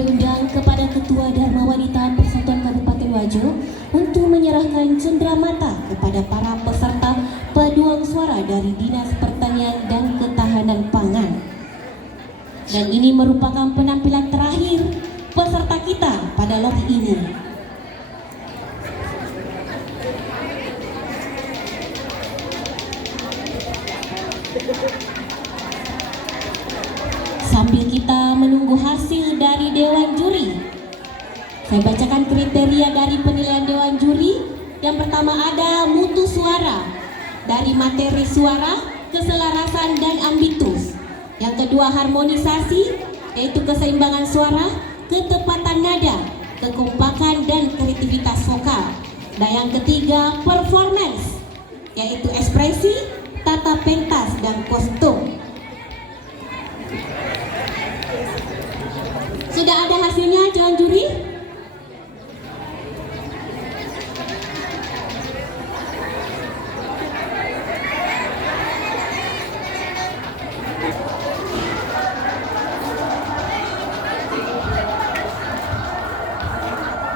kami undang kepada Ketua Dharma Wanita Persatuan Kabupaten Wajo untuk menyerahkan cenderamata kepada para peserta paduan suara dari Dinas Pertanian dan Ketahanan Pangan. Dan ini merupakan penampilan terakhir peserta kita pada lot ini. Sambil kita menunggu hasil dari Dewan Juri, saya bacakan kriteria dari penilaian Dewan Juri. Yang pertama ada mutu suara, dari materi suara, keselarasan dan ambitus. Yang kedua harmonisasi, yaitu keseimbangan suara, ketepatan nada, kekompakan dan kreativitas vokal. Dan yang ketiga performance, yaitu ekspresi, tata pentas dan kostum. Sudah ada hasilnya, Dewan Juri?